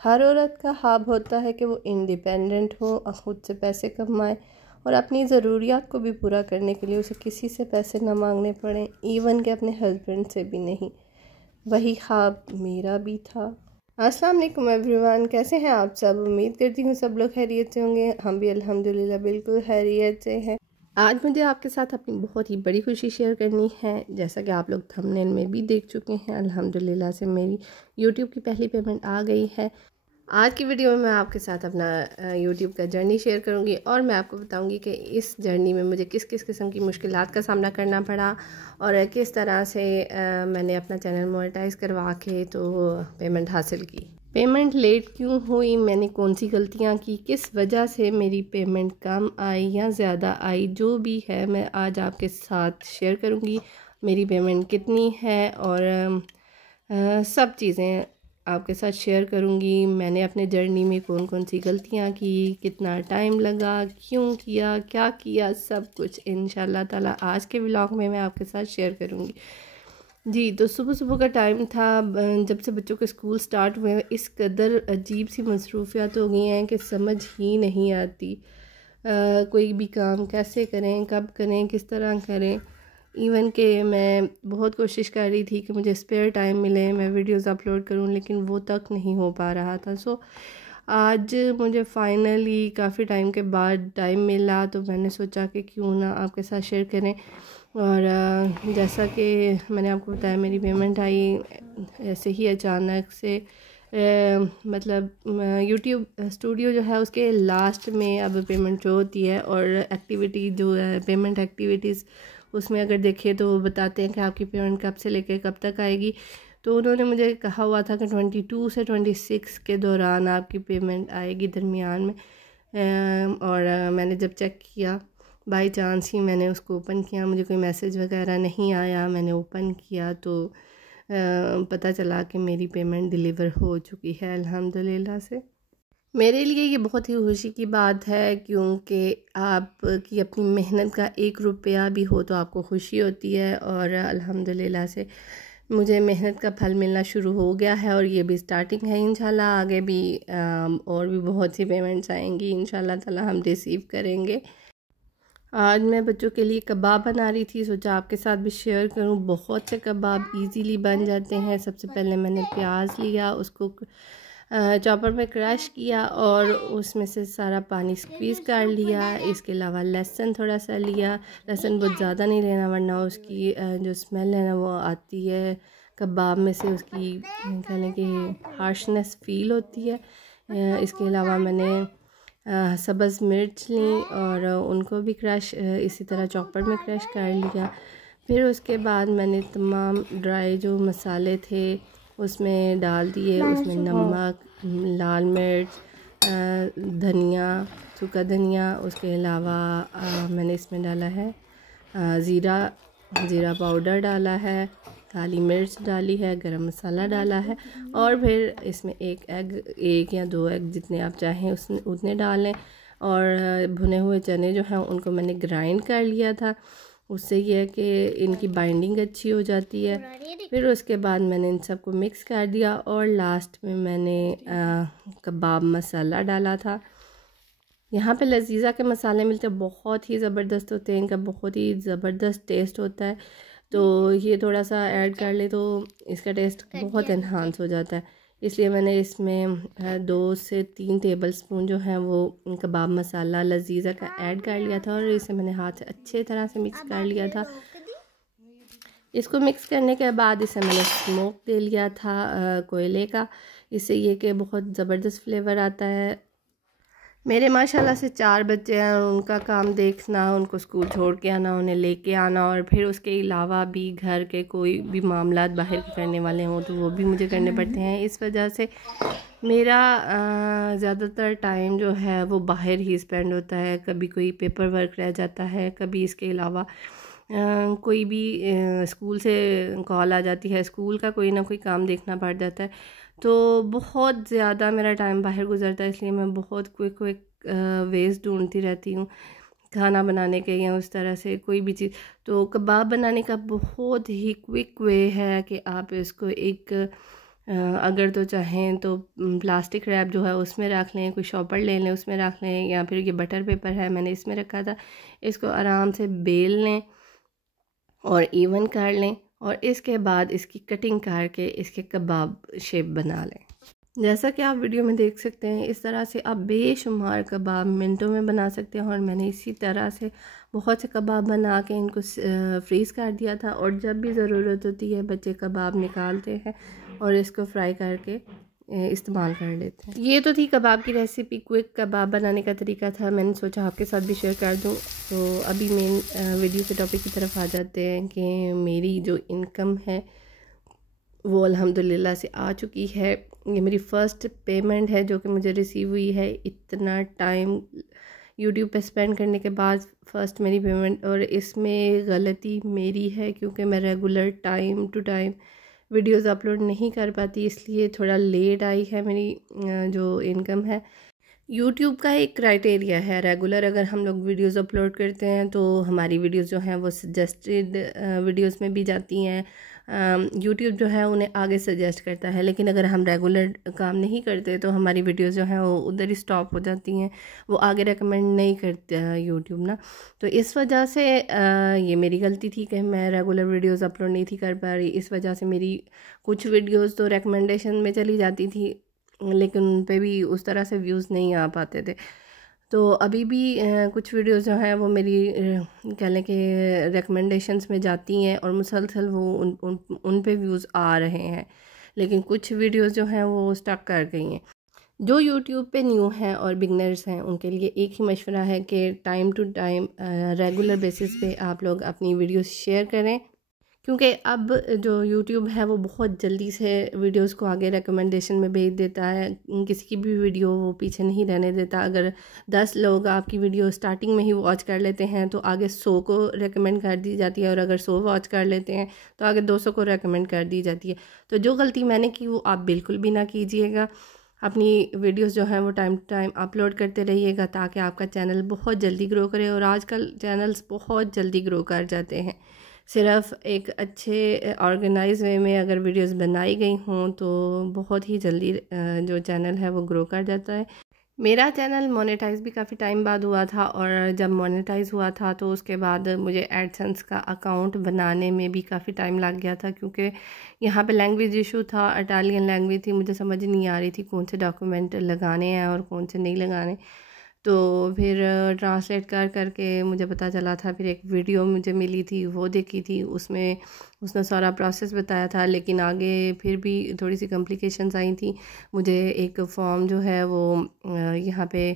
हर औरत का ख्वाब होता है कि वो इंडिपेंडेंट हो और ख़ुद से पैसे कमाए और अपनी ज़रूरियात को भी पूरा करने के लिए उसे किसी से पैसे ना मांगने पड़ें, इवन कि अपने हस्बैंड से भी नहीं। वही ख्वाब मेरा भी था। अस्सलाम वालेकुम एवरीवन, कैसे हैं आप सब? उम्मीद करती हूँ सब लोग खैरियत से होंगे। हम भी अल्हम्दुलिल्लाह बिल्कुल खैरियत से हैं। आज मुझे आपके साथ अपनी बहुत ही बड़ी खुशी शेयर करनी है। जैसा कि आप लोग थंबनेल में भी देख चुके हैं, अल्हम्दुलिल्लाह से मेरी यूट्यूब की पहली पेमेंट आ गई है। आज की वीडियो में मैं आपके साथ अपना यूट्यूब का जर्नी शेयर करूंगी और मैं आपको बताऊंगी कि इस जर्नी में मुझे किस किस किस्म की मुश्किलात का सामना करना पड़ा और किस तरह से मैंने अपना चैनल मोनेटाइज करवा के तो पेमेंट हासिल की। पेमेंट लेट क्यों हुई, मैंने कौन सी गलतियां की, किस वजह से मेरी पेमेंट कम आई या ज़्यादा आई, जो भी है मैं आज आपके साथ शेयर करूंगी। मेरी पेमेंट कितनी है और सब चीज़ें आपके साथ शेयर करूंगी। मैंने अपने जर्नी में कौन कौन सी गलतियां की, कितना टाइम लगा, क्यों किया, क्या किया, सब कुछ इंशाल्लाह ताला आज के व्लॉग में मैं आपके साथ शेयर करूंगी। जी, तो सुबह सुबह का टाइम था। जब से बच्चों के स्कूल स्टार्ट हुए हैं इस कदर अजीब सी मसरूफियात हो गई हैं कि समझ ही नहीं आती कोई भी काम कैसे करें, कब करें, किस तरह करें। इवन कि मैं बहुत कोशिश कर रही थी कि मुझे स्पेयर टाइम मिले, मैं वीडियोस अपलोड करूं, लेकिन वो तक नहीं हो पा रहा था। सो आज मुझे फाइनली काफ़ी टाइम के बाद टाइम मिला तो मैंने सोचा कि क्यों ना आपके साथ शेयर करें। और जैसा कि मैंने आपको बताया मेरी पेमेंट आई ऐसे ही अचानक से। मतलब यूट्यूब स्टूडियो जो है उसके लास्ट में अब पेमेंट शो होती है और एक्टिविटी जो है पेमेंट एक्टिविटीज़ उसमें अगर देखें तो वो बताते हैं कि आपकी पेमेंट कब से लेकर कब तक आएगी। तो उन्होंने मुझे कहा हुआ था कि 22 से 26 के दौरान आपकी पेमेंट आएगी दरमियान में। और मैंने जब चेक किया बाई चांस ही मैंने उसको ओपन किया, मुझे कोई मैसेज वगैरह नहीं आया। मैंने ओपन किया तो पता चला कि मेरी पेमेंट डिलीवर हो चुकी है अल्हम्दुलिल्लाह से। मेरे लिए ये बहुत ही खुशी की बात है क्योंकि आपकी अपनी मेहनत का 1 रुपया भी हो तो आपको खुशी होती है और अल्हम्दुलिल्लाह से मुझे मेहनत का फल मिलना शुरू हो गया है और ये भी स्टार्टिंग है। इंशाल्लाह आगे भी और भी बहुत सी पेमेंट्स आएंगी इंशाल्लाह ताला हम रिसीव करेंगे। आज मैं बच्चों के लिए कबाब बना रही थी, सोचा आपके साथ भी शेयर करूं। बहुत से कबाब इजीली बन जाते हैं। सबसे पहले मैंने प्याज लिया, उसको चॉपर में क्रश किया और उसमें से सारा पानी स्क्वीज़ कर लिया। इसके अलावा लहसुन थोड़ा सा लिया, लहसुन बहुत ज़्यादा नहीं लेना वरना उसकी जो स्मेल है ना वो आती है कबाब में से, उसकी कहने की हार्शनेस फील होती है। इसके अलावा मैंने सब्ज़ मिर्च ली और उनको भी क्रश इसी तरह चॉपर में क्रश कर लिया। फिर उसके बाद मैंने तमाम ड्राई जो मसाले थे उसमें डाल दिए। उसमें नमक, लाल मिर्च, धनिया, सूखा धनिया, उसके अलावा मैंने इसमें डाला है ज़ीरा पाउडर डाला है, काली मिर्च डाली है, गरम मसाला डाला है और फिर इसमें एक या 2 एग जितने आप चाहें उतने डालें। और भुने हुए चने जो हैं उनको मैंने ग्राइंड कर लिया था, उससे ये है कि इनकी बाइंडिंग अच्छी हो जाती है। फिर उसके बाद मैंने इन सबको मिक्स कर दिया और लास्ट में मैंने कबाब मसाला डाला था। यहाँ पे लजीज़ा के मसाले मिलते हैं, बहुत ही ज़बरदस्त होते हैं, इनका बहुत ही ज़बरदस्त टेस्ट होता है। तो ये थोड़ा सा ऐड कर ले तो इसका टेस्ट बहुत इन्हांस हो जाता है। इसलिए मैंने इसमें 2 से 3 टेबल स्पून जो है वो कबाब मसाला लजीज़ा का ऐड कर लिया था और इसे मैंने हाथ से अच्छे तरह से मिक्स कर लिया था। इसको मिक्स करने के बाद इसे मैंने स्मोक दे लिया था कोयले का। इससे ये कि बहुत ज़बरदस्त फ्लेवर आता है। मेरे माशाल्लाह से 4 बच्चे हैं और उनका काम देखना, उनको स्कूल छोड़ के आना, उन्हें लेके आना और फिर उसके अलावा भी घर के कोई भी मामलात बाहर के करने वाले हों तो वो भी मुझे करने पड़ते हैं। इस वजह से मेरा ज़्यादातर टाइम जो है वो बाहर ही स्पेंड होता है। कभी कोई पेपर वर्क रह जाता है, कभी इसके अलावा कोई भी स्कूल से कॉल आ जाती है, स्कूल का कोई ना कोई काम देखना पड़ जाता है। तो बहुत ज़्यादा मेरा टाइम बाहर गुजरता है, इसलिए मैं बहुत क्विक वेज़ ढूंढती रहती हूँ खाना बनाने के या उस तरह से कोई भी चीज़। तो कबाब बनाने का बहुत ही क्विक वे है कि आप इसको एक अगर तो चाहें तो प्लास्टिक रैप जो है उसमें रख लें, कोई शॉपर ले लें उसमें रख लें, या फिर ये बटर पेपर है मैंने इसमें रखा था। इसको आराम से बेल लें और इवन कर लें, और इसके बाद इसकी कटिंग करके इसके कबाब शेप बना लें। जैसा कि आप वीडियो में देख सकते हैं, इस तरह से आप बेशुमार कबाब मिनटों में बना सकते हैं। और मैंने इसी तरह से बहुत से कबाब बना के इनको फ्रीज़ कर दिया था, और जब भी ज़रूरत होती है बच्चे कबाब निकालते हैं और इसको फ्राई करके इस्तेमाल कर लेते हैं। ये तो थी कबाब की रेसिपी, क्विक कबाब बनाने का तरीका था, मैंने सोचा आपके साथ भी शेयर कर दूं। तो अभी मेन वीडियो के टॉपिक की तरफ आ जाते हैं कि मेरी जो इनकम है वो अल्हम्दुलिल्लाह से आ चुकी है। ये मेरी फ़र्स्ट पेमेंट है जो कि मुझे रिसीव हुई है इतना टाइम यूट्यूब पे स्पेंड करने के बाद, फ़र्स्ट मेरी पेमेंट। और इसमें गलती मेरी है क्योंकि मैं regular time to time videos upload नहीं कर पाती, इसलिए थोड़ा लेट आई है मेरी जो इनकम है। यूट्यूब का एक क्राइटेरिया है, रेगुलर अगर हम लोग वीडियोस अपलोड करते हैं तो हमारी वीडियोस जो हैं वो सजेस्टेड वीडियोस में भी जाती हैं। यूट्यूब जो है उन्हें आगे सजेस्ट करता है, लेकिन अगर हम रेगुलर काम नहीं करते तो हमारी वीडियोस जो हैं वो उधर ही स्टॉप हो जाती हैं, वो आगे रेकमेंड नहीं करता यूट्यूब ना। तो इस वजह से ये मेरी गलती थी कि मैं रेगुलर वीडियोस अपलोड नहीं थी कर पा रही। इस वजह से मेरी कुछ वीडियोस तो रेकमेंडेशन में चली जाती थी, लेकिन उन पे भी उस तरह से व्यूज़ नहीं आ पाते थे। तो अभी भी कुछ वीडियोस जो हैं वो मेरी कह लें कि रिकमेंडेशंस में जाती हैं और मुसलसल वो उन पे व्यूज़ आ रहे हैं, लेकिन कुछ वीडियोस जो हैं वो स्टक कर गई हैं। जो यूट्यूब पे न्यू हैं और बिगनर्स हैं उनके लिए एक ही मशवरा है कि time to time regular basis पे आप लोग अपनी वीडियोस शेयर करें, क्योंकि अब जो यूट्यूब है वो बहुत जल्दी से वीडियोस को आगे रिकमेंडेशन में भेज देता है, किसी की भी वीडियो वो पीछे नहीं रहने देता। अगर 10 लोग आपकी वीडियो स्टार्टिंग में ही वॉच कर लेते हैं तो आगे 100 को रेकमेंड कर दी जाती है, और अगर 100 वॉच कर लेते हैं तो आगे 200 को रेकमेंड कर दी जाती है। तो जो गलती मैंने की वो आप बिल्कुल भी ना कीजिएगा। अपनी वीडियोस जो हैं वो टाइम टू टाइम अपलोड करते रहिएगा ताकि आपका चैनल बहुत जल्दी ग्रो करे। और आजकल चैनल्स बहुत जल्दी ग्रो कर जाते हैं, सिर्फ एक अच्छे ऑर्गेनाइज वे में अगर वीडियोस बनाई गई हों तो बहुत ही जल्दी जो चैनल है वो ग्रो कर जाता है। मेरा चैनल मोनेटाइज भी काफ़ी टाइम बाद हुआ था, और जब मोनेटाइज हुआ था तो उसके बाद मुझे एडसेंस का अकाउंट बनाने में भी काफ़ी टाइम लग गया था, क्योंकि यहाँ पे लैंग्वेज इशू था, इटालियन लैंग्वेज थी, मुझे समझ नहीं आ रही थी कौन से डॉक्यूमेंट लगाने हैं और कौन से नहीं लगाने। तो फिर ट्रांसलेट कर करके मुझे पता चला था, फिर एक वीडियो मुझे मिली थी वो देखी थी, उसमें उसने सारा प्रोसेस बताया था, लेकिन आगे फिर भी थोड़ी सी कॉम्प्लिकेशंस आई थी। मुझे एक फॉर्म जो है वो यहाँ पे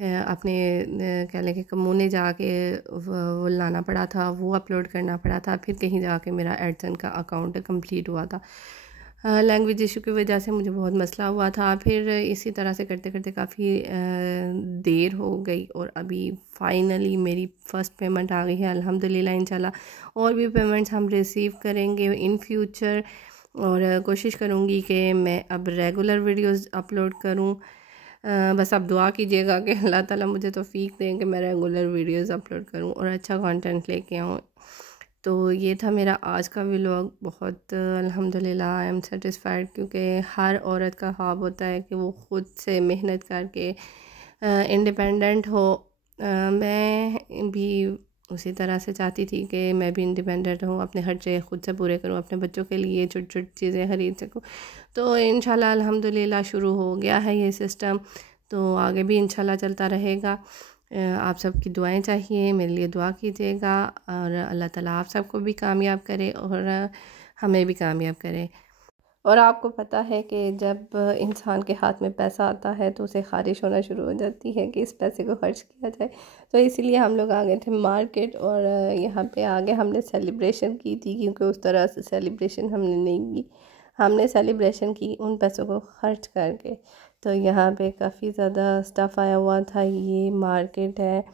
अपने कह लें कि कमूने जाके वो लाना पड़ा था, वो अपलोड करना पड़ा था, फिर कहीं जाके मेरा एडसन का अकाउंट कंप्लीट हुआ था। लैंग्वेज इशू की वजह से मुझे बहुत मसला हुआ था। फिर इसी तरह से करते करते काफ़ी देर हो गई, और अभी फाइनली मेरी फ़र्स्ट पेमेंट आ गई है अल्हम्दुलिल्लाह। इंशाल्लाह और भी पेमेंट्स हम रिसीव करेंगे इन फ्यूचर, और कोशिश करूँगी कि मैं अब रेगुलर वीडियोस अपलोड करूँ। बस आप दुआ कीजिएगा कि अल्लाह ताला मुझे तौफीक दें कि मैं रेगुलर वीडियोस अपलोड करूँ और अच्छा कंटेंट लेके आऊँ। तो ये था मेरा आज का व्लॉग। बहुत अल्हम्दुलिल्लाह आई एम सेटिस्फाइड, क्योंकि हर औरत का ख्वाब होता है कि वो ख़ुद से मेहनत करके इंडिपेंडेंट हो। मैं भी उसी तरह से चाहती थी कि मैं भी इंडिपेंडेंट हूँ, अपने खर्चे ख़ुद से पूरे करूँ, अपने बच्चों के लिए छोटी छोटी चीज़ें खरीद सकूँ। तो इंशाल्लाह अल्हम्दुलिल्लाह शुरू हो गया है ये सिस्टम, तो आगे भी इंशाल्लाह चलता रहेगा। आप सबकी दुआएं चाहिए, मेरे लिए दुआ कीजिएगा, और अल्लाह ताला आप सबको भी कामयाब करे और हमें भी कामयाब करे। और आपको पता है कि जब इंसान के हाथ में पैसा आता है तो उसे ख़्वाहिश होना शुरू हो जाती है कि इस पैसे को खर्च किया जाए। तो इसीलिए हम लोग आ गए थे मार्केट, और यहाँ पे आगे हमने सेलिब्रेशन की थी, क्योंकि उस तरह से सेलिब्रेशन हमने नहीं की, हमने सेलिब्रेशन की उन पैसों को खर्च करके। तो यहाँ पे काफ़ी ज़्यादा स्टफ़ आया हुआ था। ये मार्केट है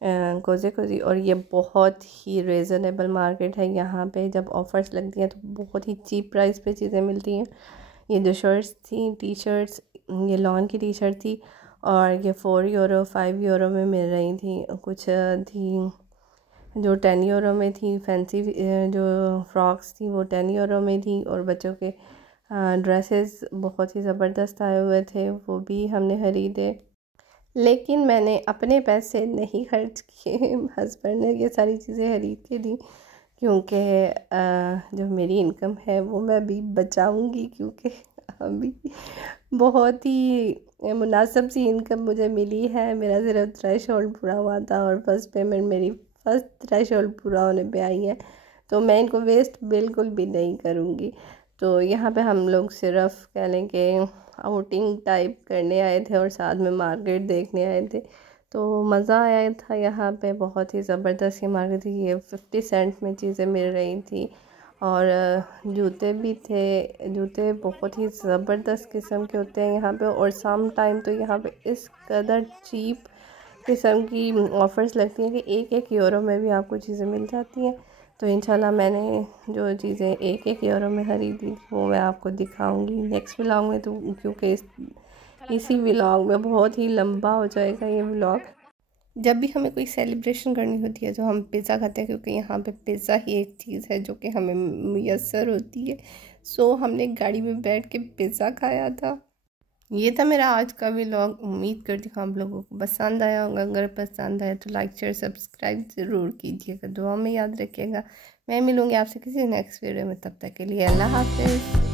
कोज़े कोज़ी, और ये बहुत ही रीज़नेबल मार्केट है। यहाँ पे जब ऑफ़र्स लगती हैं तो बहुत ही चीप प्राइस पे चीज़ें मिलती हैं। ये जो शर्ट्स थी, टी शर्ट्स, ये लॉन की टी शर्ट थी, और ये 4 यूरो 5 यूरो में मिल रही थी। कुछ थी जो 10 यूरो में थी, फैंसी जो फ्रॉक्स थी वो 10 यूरो में थी, और बच्चों के ड्रेसेस बहुत ही ज़बरदस्त आए हुए थे, वो भी हमने ख़रीदे। लेकिन मैंने अपने पैसे नहीं खर्च किए, हस्बैंड ने ये सारी चीज़ें ख़रीद के दी, क्योंकि जो मेरी इनकम है वो मैं अभी बचाऊंगी, क्योंकि अभी बहुत ही मुनासिब सी इनकम मुझे मिली है। मेरा सिर्फ थ्रेशोल्ड पूरा हुआ था और फर्स्ट पेमेंट मेरी फर्स्ट थ्रेशोल्ड पूरा होने पे आई है, तो मैं इनको वेस्ट बिल्कुल भी नहीं करूँगी। तो यहाँ पे हम लोग सिर्फ कह लें कि आउटिंग टाइप करने आए थे और साथ में मार्केट देखने आए थे, तो मज़ा आया था यहाँ पे। बहुत ही ज़बरदस्त ये मार्केट थी, ये 50 सेंट में चीज़ें मिल रही थी। और जूते भी थे, जूते बहुत ही ज़बरदस्त किस्म के होते हैं यहाँ पे। और सम टाइम तो यहाँ पे इस कदर चीप किस्म की ऑफ़र्स लगती हैं कि 1-1 यूरो में भी आपको चीज़ें मिल जाती हैं। तो इंशाल्लाह मैंने जो चीज़ें 1-1 यूरो में ख़रीदी वो मैं आपको दिखाऊंगी नेक्स्ट व्लॉग में, तो क्योंकि इसी व्लॉग में बहुत ही लंबा हो जाएगा ये व्लॉग। जब भी हमें कोई सेलिब्रेशन करनी होती है तो हम पिज़्ज़ा खाते हैं, क्योंकि यहाँ पे पिज़्ज़ा ही एक चीज़ है जो कि हमें मुयस्सर होती है। सो हमने गाड़ी में बैठ के पिज़्ज़ा खाया था। ये था मेरा आज का व्लॉग। उम्मीद करती हूँ आप लोगों को पसंद आया होगा। अगर पसंद आया तो लाइक शेयर सब्सक्राइब ज़रूर कीजिएगा, दुआ में याद रखिएगा। मैं मिलूँगी आपसे किसी नेक्स्ट वीडियो में, तब तक के लिए अल्लाह हाफ़िज़।